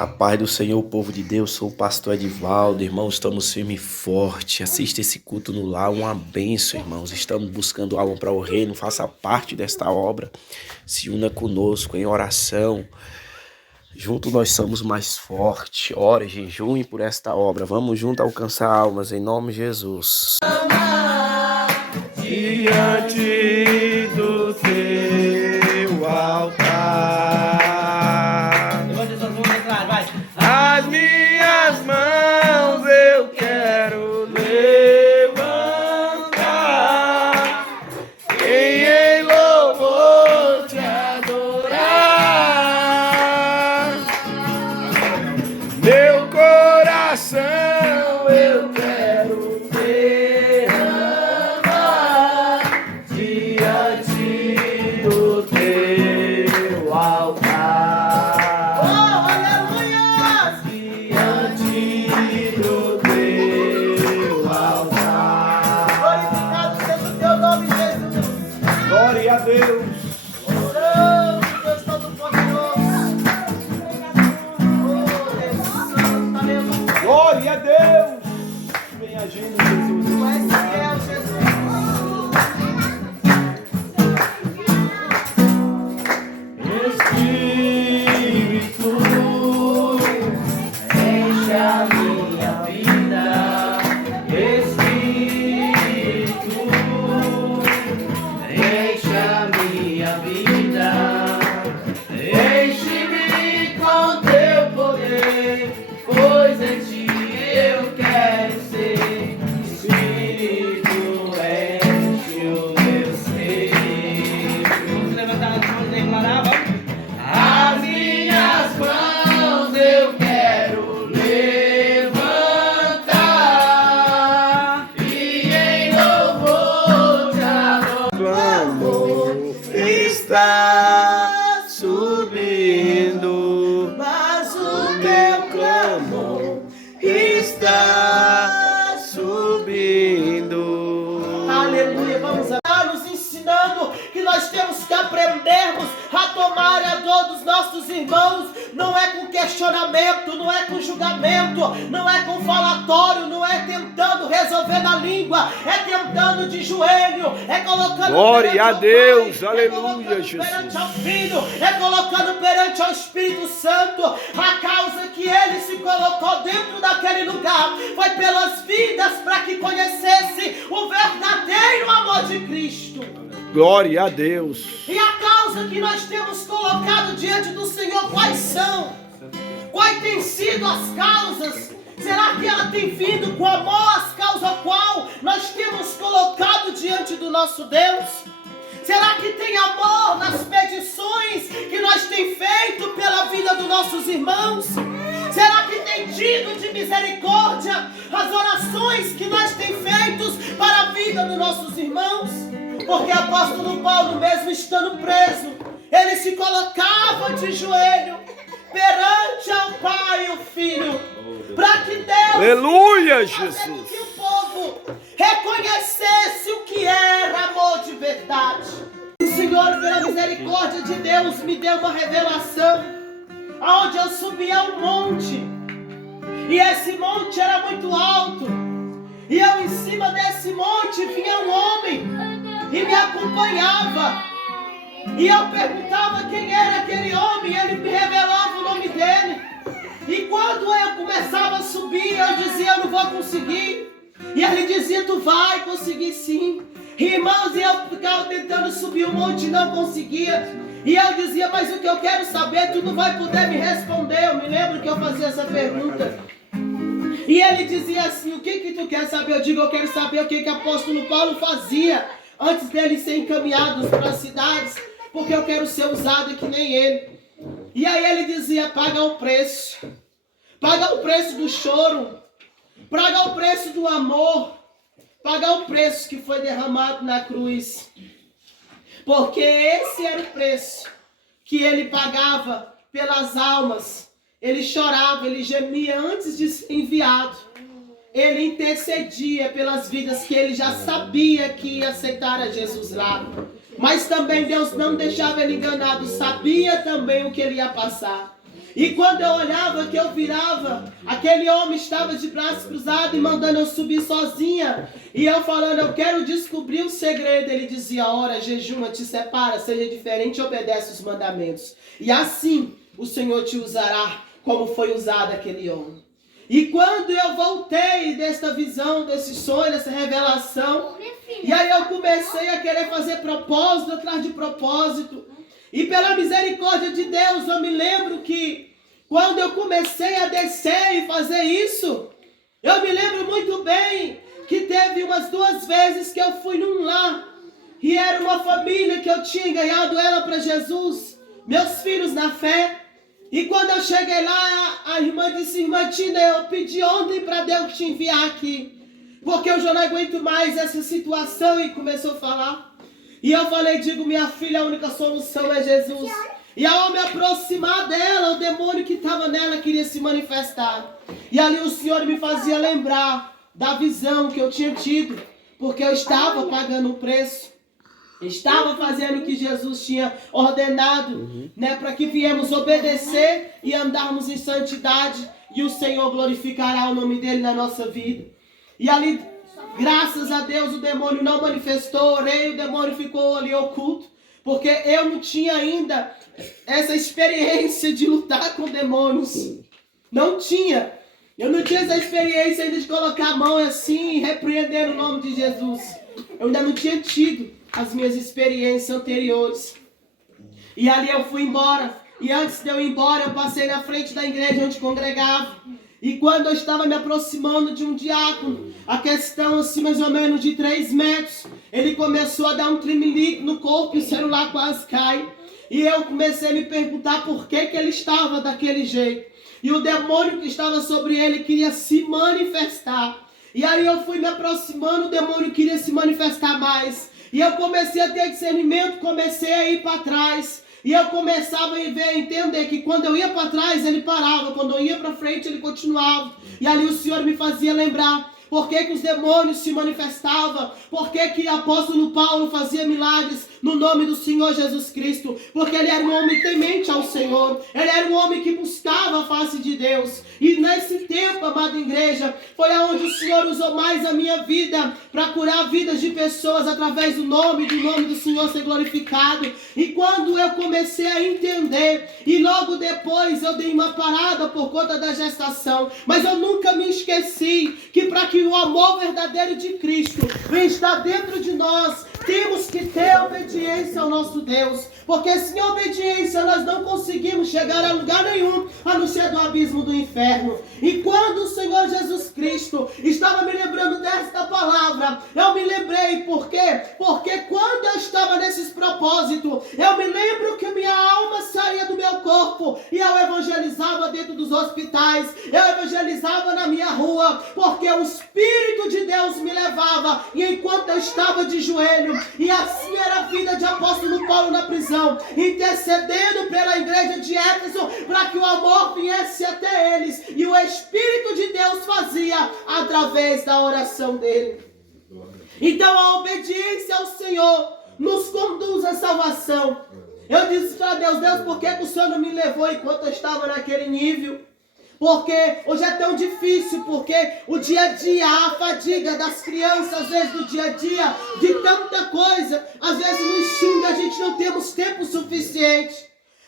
A paz do Senhor, povo de Deus, sou o pastor Edivaldo, irmãos, estamos firme e forte, assista esse culto no lar, uma bênção, irmãos, estamos buscando algo para o reino, faça parte desta obra, se una conosco em oração, junto nós somos mais fortes, ore, jejum por esta obra, vamos junto alcançar almas, em nome de Jesus. Diante do teu altar, as minhas mãos eu quero levantar e em louvor te adorar. Meu coração eu quero derramar diante do teu altar. Glória a Deus. Deus Todo-Poderoso. Glória a Deus. Vem agindo, Jesus. Tu és fiel, Jesus. Espírito, enche a minha vida. Espírito, enche a minha vida, enche-me com teu poder, pois em ti eu quero ser. Espírito, enche o meu ser. Vamos levantar as mãos e declarar, vamos? As minhas mãos eu quero levantar e em louvor te adorar. Está subindo, mas o meu clamor está subindo. Aleluia, vamos lá nos ensinando que nós temos que aprendermos a tomar a dor dos nossos irmãos. Não é com questionamento, não é com julgamento, não é com falatório, não é tentando resolver na língua, é tentando de joelho, é colocando glória a Deus, Pai, aleluia, Jesus. Perante ao Filho, é colocando perante ao Espírito Santo. A causa que ele se colocou dentro daquele lugar foi pelas vidas para que conhecesse o verdadeiro amor de Cristo. Glória a Deus. E a causa que nós temos colocado diante do Senhor, quais são? Quais têm sido as causas? Será que ela tem vindo com amor às causas a qual nós temos colocado diante do nosso Deus? Será que tem amor nas petições que nós temos feito pela vida dos nossos irmãos? Será que tem tido de misericórdia as orações que nós temos feito para a vida dos nossos irmãos? Porque o apóstolo Paulo, mesmo estando preso, ele se colocava de joelho perante ao Pai e o Filho, para que Deus, aleluia, Jesus, que o povo reconhecesse o que era amor de verdade. O Senhor, pela misericórdia de Deus, me deu uma revelação, aonde eu subi a um monte, e esse monte era muito alto, e eu em cima desse monte vinha um homem, e me acompanhava, e eu perguntava quem era aquele homem, e ele me revelava o nome dele, e quando eu começava a subir, eu dizia, eu não vou conseguir, e ele dizia, tu vai conseguir sim. Irmãos, e eu ficava tentando subir o monte e não conseguia, e eu dizia, mas o que eu quero saber, tu não vai poder me responder. Eu me lembro que eu fazia essa pergunta, e ele dizia assim, o que tu quer saber? Eu digo, eu quero saber o que o apóstolo Paulo fazia antes deles serem encaminhados para as cidades, porque eu quero ser usado que nem ele. E aí ele dizia, paga o preço do choro, paga o preço do amor, paga o preço que foi derramado na cruz, porque esse era o preço que ele pagava pelas almas. Ele chorava, ele gemia antes de ser enviado. Ele intercedia pelas vidas que ele já sabia que ia aceitar a Jesus lá. Mas também Deus não deixava ele enganado, sabia também o que ele ia passar. E quando eu olhava, que eu virava, aquele homem estava de braços cruzados e mandando eu subir sozinha. E eu falando, eu quero descobrir o segredo. Ele dizia, ora, jejuma, te separa, seja diferente e obedece os mandamentos. E assim o Senhor te usará como foi usado aquele homem. E quando eu voltei desta visão, desse sonho, dessa revelação, e aí eu comecei a querer fazer propósito atrás de propósito. E pela misericórdia de Deus, eu me lembro que quando eu comecei a descer e fazer isso, eu me lembro muito bem que teve umas 2 vezes que eu fui num lar. E era uma família que eu tinha ganhado ela para Jesus, meus filhos na fé. E quando eu cheguei lá, a irmã disse, irmã Tina, eu pedi ontem para Deus te enviar aqui, porque eu já não aguento mais essa situação. E começou a falar. E eu falei, digo, minha filha, a única solução é Jesus. E ao me aproximar dela, o demônio que estava nela queria se manifestar. E ali o Senhor me fazia lembrar da visão que eu tinha tido, porque eu estava pagando um preço. Estava fazendo o que Jesus tinha ordenado, né, para que viemos obedecer e andarmos em santidade, e o Senhor glorificará o nome dele na nossa vida. E ali, graças a Deus, o demônio não manifestou, orei, o demônio ficou ali oculto, porque eu não tinha ainda essa experiência de lutar com demônios. Não tinha. Eu não tinha essa experiência ainda de colocar a mão assim e repreender o nome de Jesus. Eu ainda não tinha tido as minhas experiências anteriores. E ali eu fui embora. E antes de eu ir embora, eu passei na frente da igreja onde congregava. E quando eu estava me aproximando de um diácono, a questão assim mais ou menos de 3 metros, ele começou a dar um tremelique no corpo e o celular quase cai. E eu comecei a me perguntar por que ele estava daquele jeito. E o demônio que estava sobre ele queria se manifestar. E aí eu fui me aproximando, o demônio queria se manifestar mais. E eu comecei a ter discernimento, comecei a ir para trás. E eu começava a entender que quando eu ia para trás, ele parava. Quando eu ia para frente, ele continuava. E ali o Senhor me fazia lembrar por que os demônios se manifestavam. Por que o apóstolo Paulo fazia milagres no nome do Senhor Jesus Cristo. Porque ele era um homem temente ao Senhor. Ele era um homem que buscava a face de Deus. E nesse tempo, amada igreja, foi aonde o Senhor usou mais a minha vida para curar vidas de pessoas através do nome do Senhor ser glorificado. E quando eu comecei a entender, e logo depois eu dei uma parada por conta da gestação, mas eu nunca me esqueci que para que o amor verdadeiro de Cristo venha estar dentro de nós, temos que ter obediência ao nosso Deus, porque sem obediência nós não conseguimos chegar a lugar nenhum, a não ser do abismo do inferno. E quando o Senhor Jesus Cristo estava me lembrando desta palavra, eu me lembrei, por quê? Porque quando eu estava nesses propósitos, eu me lembro que minha alma saía do meu corpo, e eu evangelizava dentro dos hospitais, eu evangelizava na minha rua, porque o Espírito de Deus me levava, e enquanto eu estava de joelho, e assim era a vida de apóstolo Paulo na prisão, intercedendo pela igreja de Éfeso, para que o amor viesse até eles, e o Espírito de Deus fazia através da oração dele. Então a obediência ao Senhor nos conduz à salvação. Eu disse para Deus, por que o Senhor não me levou enquanto eu estava naquele nível? Porque hoje é tão difícil, porque o dia a dia, a fadiga das crianças, às vezes do dia a dia, de tanta coisa, às vezes nos xinga, a gente não temos tempo suficiente.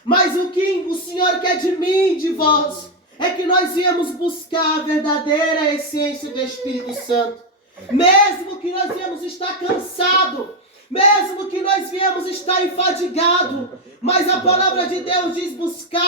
Mas o que o Senhor quer de mim e de vós, é que nós viemos buscar a verdadeira essência do Espírito Santo. Mesmo que nós viemos estar cansados, mesmo que nós viemos estar enfadigados, mas a palavra de Deus diz buscar